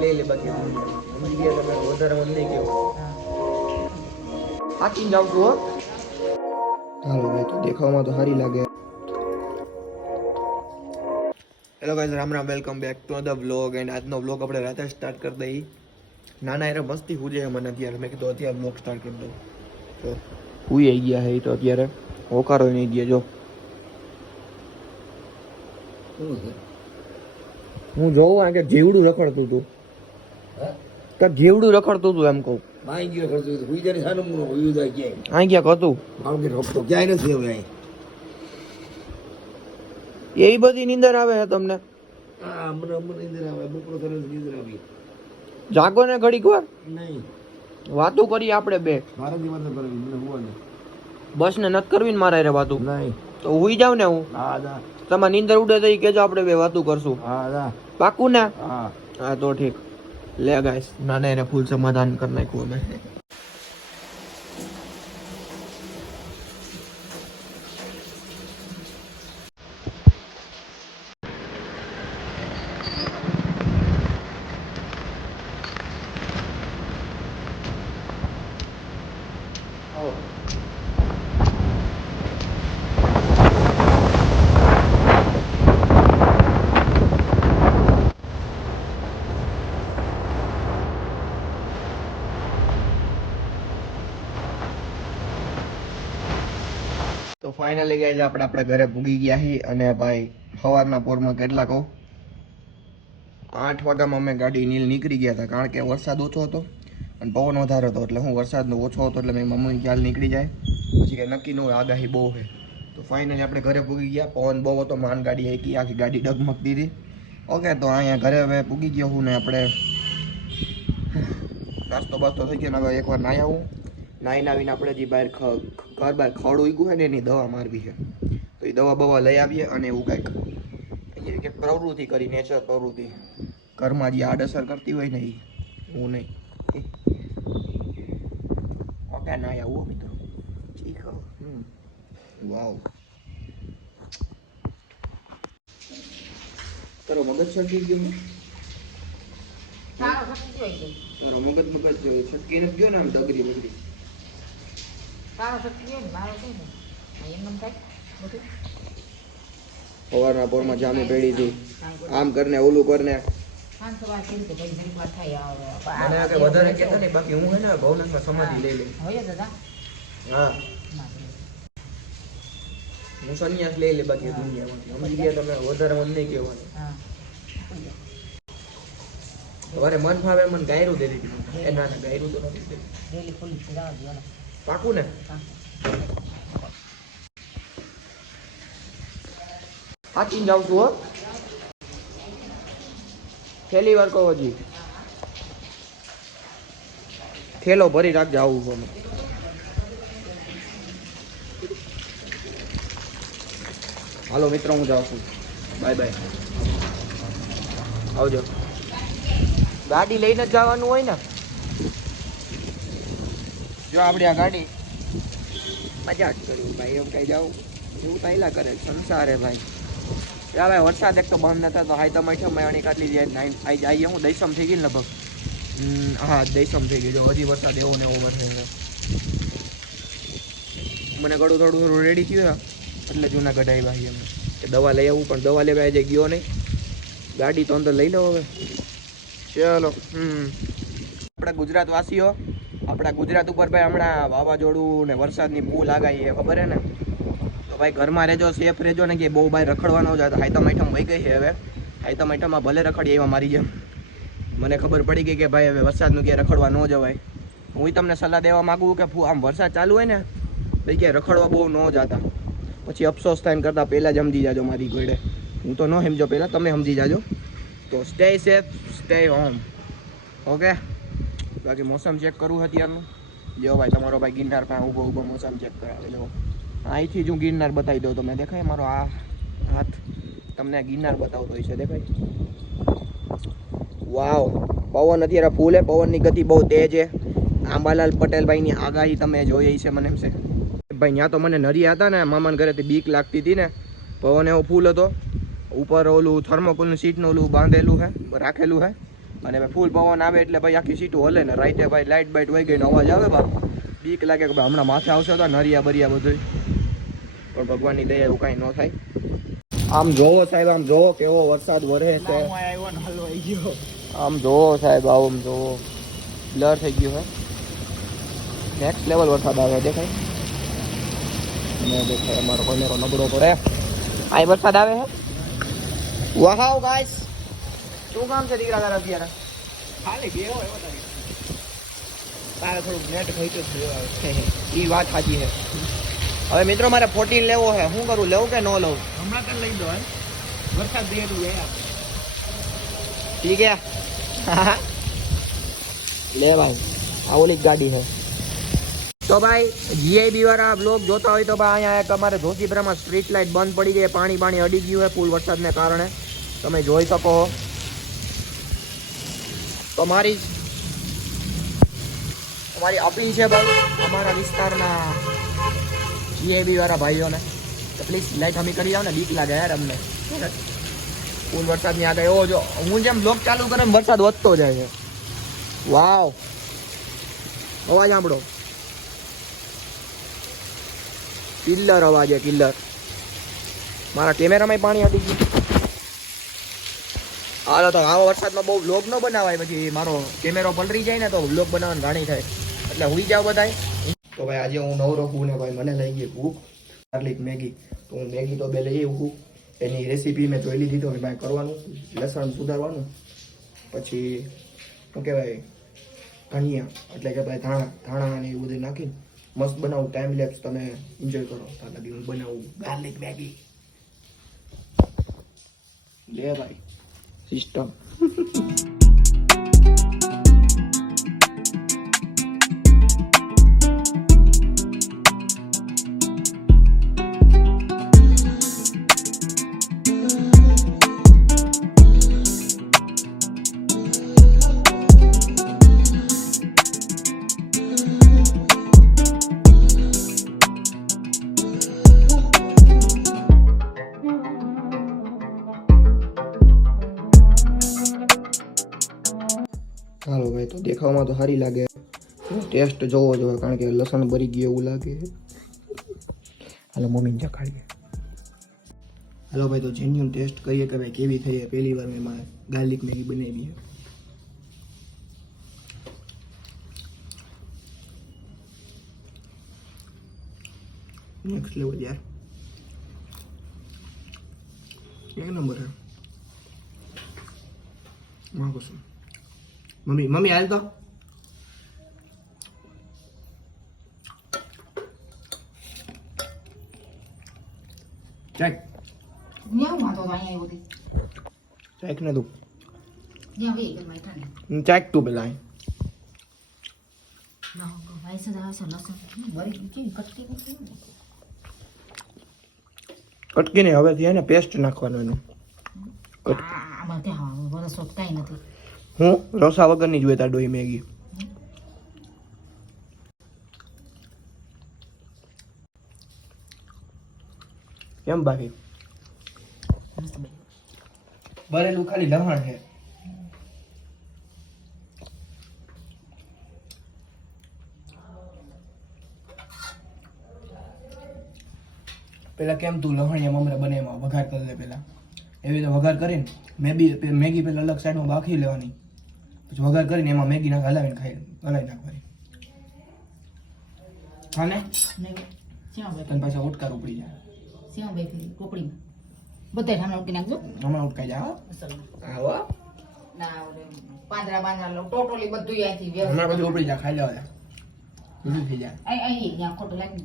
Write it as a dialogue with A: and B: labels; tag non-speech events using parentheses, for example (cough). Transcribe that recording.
A: લઈ લે બાકી સમજી ગયા તમે વધારે મન નહીં કેવું આખી જાઉં છું હો હાલો ભાઈ તો દેખાવમાં તો સારી લાગે. Hello guys Ram Ram welcome back to other vlog and આજનો વ્લોગ આપણે રાતે સ્ટાર્ટ કરી દઈ નાના એરે મસ્તી હું જાય મને અત્યારે. મેં કીધું અત્યારે વ્લોગ સ્ટાર્ટ કરી દઉં. તો હું આવી ગયા હે તો અત્યારે. હોકારો નહીં ગયા જો. હું જોઉં આ કે જીવડું રખડતું હતું. કે જીવડું રખડતું હતું એમ કહું
B: માઈ ગયો કરતો હતો. હુઈ જાય સાનું મોં હુઈ જાય ક્યાંય.
A: આઈ ગયા હતું
B: આમ કે રોકતો ક્યાંય નથી હવે અહીં.
A: એવી બધી નીંદર આવે છે તમને
B: હા મને- મને નીંદર આવે. બપોર તરત નીંદર આવી.
A: જાગો ને ઘડીક વાર
B: નહીં.
A: વાતો કરી આપણે બે
B: મારાથી વાતો કરવી. મને હુવાનું.
A: બસ ને નથી કરવી ને મારા રે વાતું
B: નહીં.
A: તો હુઈ જાવ ને હું
B: હા, દા.
A: તમાર નીંદર ઉડે તો કેજો આપણે બે વાતું કરશું
B: હા, દા.
A: પાકું ને
B: હા.
A: હા તો ઠીક લે ગાઈસ નાના એને ફૂલ સમાધાન કરી નાખ્યું અમે તો ફાઇનલી ગયા આપણે આપણા ઘરે પૂગી ગયા છીએ અને ભાઈ, સવારના પોરમાં કેટલા કહું? આઠ વાગ્યામાં અમે ગાડી નીલ નીકળી ગયા હતા, કારણ કે વરસાદ ઓછો હતો અને પવન વધારે હતો, એટલે હું વરસાદનો ઓછો હતો, એટલે મેં મમ્મી ખ્યાલ નીકળી જાય. પછી કે નક્કી ન હોય, આગાહી બહુ છે. તો ફાઇનલી આપણે ઘરે પૂગી ગયા, પવન બહુ હતો, માન ગાડી આવી આખી ગાડી ડગમગતી હતી ઓકે તો અહીંયા ઘરે હવે પૂગી ગયો હું ને આપણે (sighs) નાસ્તો બાસ્તો થઈ ગયો એકવાર નાહી આવું. નાહી નાવીને આપણે જે બહાર ઘર બહાર ખડ ઉગ્યું હોય ને એની દવા મારવી છે. તો એ દવા બવા લઈ આવીએ અને એવું કંઈક કંઈક પ્રવૃત્તિ કરી નેચર પ્રવૃત્તિ. ઘરમાં જે આડઅસર કરતી હોય ને એ હું નહીં. ઓકે ના આવું મિત્રો. ઠીક વાવ. તારો મગજ છટકી ગયો તારો મગજ મગજ છટકી નથી ગયો ને આમ ડગરી બગરી? સવારના પોરમાં જામી પેડી હતી આમ કરને ઓલું કરને મને કે વધારે કહેતા નહીં બાકી હું હે ને ભવનાથમાં સમાધિ લઈ લઈ હા હું સંન્યાસ લઈ લે બાકી દુનિયામાંથી સમજી ગયા તમે વધારે મન નહીં કહેવાનું તમારે મન ફાવે મને ગાયરું દે દીધું એ ના ના ગાયરું તો નથી. પાકું ને હાચીને જાઉં છું, હો. થેલી વાર કહો હજી. થેલો ભરી રાખજો આવું છું હાલો મિત્રો, હું જાઉં છું. Bye bye. આવજો. ગાડી લઈને જ જવાનું હોય ને? જો આપણી આ ગાડી મજાક કર્યું ભાઈ એમ કઈ જાઉં? એવું તૈલા કરે સંસાર હે ભાઈ. યા ભાઈ વરસાદ એક તો બંધ નતા તો હાઈ તમે છો મેં કાઢી જાય નાઈ આઈ જાય હું દઈસમ થઈ ગઈ ને લગભગ? હા દઈસમ થઈ ગઈ. જો હજી વરસાદ એવો ને એવો વરસે મને ગળું થોડું થોડું રેડી થયું એટલે જુનાગઢ આવ્યા છીએ અમે. કે દવા લઈ આવું પણ દવા લેવા આજે ગયો નહીં. ગાડી તો અંદર લઈ લો હવે. ચલો. હમ. આપણે ગુજરાત વાસીઓ આપણા ગુજરાત ઉપર ભાઈ હમણાં વાવાઝોડું ને વરસાદની ફૂલ આગાહી એ ખબર હે ને? તો ભાઈ ઘરમાં રહેજો સેફ રહેજો ને કે બહુ ભાઈ રખડવાનો જ હાઈતમ આઈટમ વહી ગઈ છે હવે. હાઈતમ આઈટમમાં ભલે રખડીએ એવા મારી જેમ. મને ખબર પડી ગઈ કે ભાઈ હવે વરસાદનું ક્યાંય રખડવા ન જવાય. હું તમને સલાહ દેવા માંગુ કે ફૂ આમ વરસાદ ચાલુ હોય ને, તો ક્યાંય રખડવા બહુ ન જતા. પછી અફસોસ થાય કરતાં પહેલાં જ સમજી જાજો મારી ઘોડે હું તો ન સમજો પહેલાં, તમે સમજી જાજો. તો stay safe stay home okay બાકી મોસમ ચેક કરવું અત્યારનું જો ભાઈ, તમારો ભાઈ ગિરનાર પણ ઊભો ઊભો મોસમ ચેક કરાવે જો અહીંથી જ હું ગિરનાર બતાવી દઉં તમને. દેખાય મારો આ હાથ? તમને ગિરનાર બતાવતો હોય છે, દેખાય? વાવ, પવન અત્યારે ફૂલ હે. પવનની ગતિ બહુ તેજ છે આંબાલાલ પટેલભાઈની આગાહી તમે જોઈ છે મને એમ છે. ભાઈ ત્યાં તો મને નરિયા હતા ને, મામાના ઘરેથી બીક લાગતી હતી ને. પવન એવો ફૂલ હતો. ઉપર ઓલું થર્મોકોલનું સીટનું ઓલું બાંધેલું છે રાખેલું છે અને ભાઈ ફૂલ પવન આવે એટલે ભાઈ આખી સીટો હલે ને. રાઈતે ભાઈ લાઇટ બાઇટ વહી ગઈ ને અવાજ આવે બા. બીક લાગે કે ભાઈ હમણાં માથે આવશે તો નરિયા બરિયા બધું પણ ભગવાનની દયા એવું કાંઈ ન થાય. આમ જોવો સાહેબ આમ જોવો કેવો વરસાદ વરે છે. આમ જોવો સાહેબ આમ જોવો. બ્લર થઈ ગયું હે. નેક્સ્ટ લેવલ વરસાદ આવે દેખાય? અને દેખાય અમારો કોનેરો નબળો પડે. આ વરસાદ આવે હે? વાહાવ ગાઈસ શું કામ છે દીકરા તારા અત્યારે?
B: ખાલી બે હોય એવો તારી. તારે થોડુંક નેટ ખઈતું જ આવે.
A: એ વાત સાચી છે. હવે મિત્રો મારે ફોર્ટીન લેવો છે. શું કરું લેવું કે ન લઉં
B: હમણાં તો લઈ દો વરસાદ એટલું ગયા
A: ઠીક હે લે ભાઈ આ ઓલી જ ગાડી છે. તો ભાઈ જીઆઈબી વાળા બ્લોગ જોતા હોય તો ભાઈ અહીંયા એક અમારે ધોતીપુરામાં સ્ટ્રીટ લાઇટ બંધ પડી ગઈ પાણી પાણી અડી ગયું છે ફૂલ વરસાદને કારણે. તમે જોઈ શકો તો મારી અમારી અપીલ છે ભાઈ. અમારા વિસ્તારના જીઆઈબી વાળા ભાઈઓને. તો પ્લીઝ લાઈટ હમી કરી જાવ ને, બીક લાગે યાર અમને. ફૂલ વરસાદની આગળ. એવો જો, હું જેમ બ્લોક ચાલુ કરે એમ વરસાદ વધતો જાય છે. વાવ અવાજ સાંભળો. કિલ્લર અવાજ છે કિલ્લર મારા કેમેરામાં પાણી આવી ગયું. હાલો, તો આવા વરસાદમાં બહુ વ્લોગ ન બનાવાય. પછી મારો કેમેરો પલરી જાય ને તો વ્લોગ બનાવવાની ઘાણી થાય. એટલે હુઈ જાવ બધાય. તો ભાઈ, આજે હું નવરો છું ને ભાઈ, મને લઈ ગઈ ભૂખ. Garlic Maggi. તો હું મેગી તો બે લઈ હું એની રેસીપી મેં જોઈ લીધી તો ભાઈ કરવાનું, લસણ સુધારવાનું પછી, શું કહેવાય, ધનિયા. એટલે કે ભાઈ ધાણા ધાણા અને એવું બધું નાખીને મસ્ત બનાવું. ટાઈમ લેપ્સ તમે એન્જોય કરો. તો હું બનાવું. Garlic Maggi. લે ભાઈ. ഇഷ്ടം. ભાઈ તો દેખાવમાં તો સારી લાગે. ટેસ્ટ જોવો જોઈએ કારણ કે લસણ ભરી ગયું એવું લાગે. હાલો મમ્મીને ચખાડીએ હાલો ભાઈ, તો જેન્યુન ટેસ્ટ કરીએ કે ભાઈ કેવી થઈ છે પહેલી વાર મેં એમાં ગાર્લિક મેગી બનાવી છે. નેક્સ્ટ લેવલ યાર. એક નંબર હે માં કશું મમ્મી મમ્મી હાલ તો check
C: mà tụi bạn nhiều thì
A: check ને તું
C: cái gì cái máy thằng
A: check તું પેલા
C: nó sao Bởi chứ cất cái cái
A: કટકી ને હવે છે ને પેસ્ટ નાખવાનું એનું cut
C: À mà cái họ vừa
A: હું રસા વગરની જોઈએ તાર ડોઈ મેગી. કેમ બાકી? બરેલું ખાલી લહણ છે. પેલા કેમ તું લહણિયા મમરા બને એમાં વઘાર કરી લે પેલા. એવી રીતે વઘાર કરીને મેગી મેગી પેલા અલગ સાઈડમાં બાકી લેવાની. પછી વઘાર કરીને એમાં મેગી નાખ હલાવીને ખાઈ હલાવી નાખવાની હા ને
C: Này Xem vậy
A: તને પાછા ઉટકાર ઉપડી જાય.
C: Xem vậy thì બધા ઠામણા ઉઠી નાખજો.
A: હમણાં ઉટકાઈ જાય હા.
C: ના ઓલે પાંદડા પાંદડા બધું અહીંથી
A: હમણાં બધું ઉપડી જાય ખાઈ લેવા બધું થઈ જાય.
C: અહીં અહીં ખોટું લાગી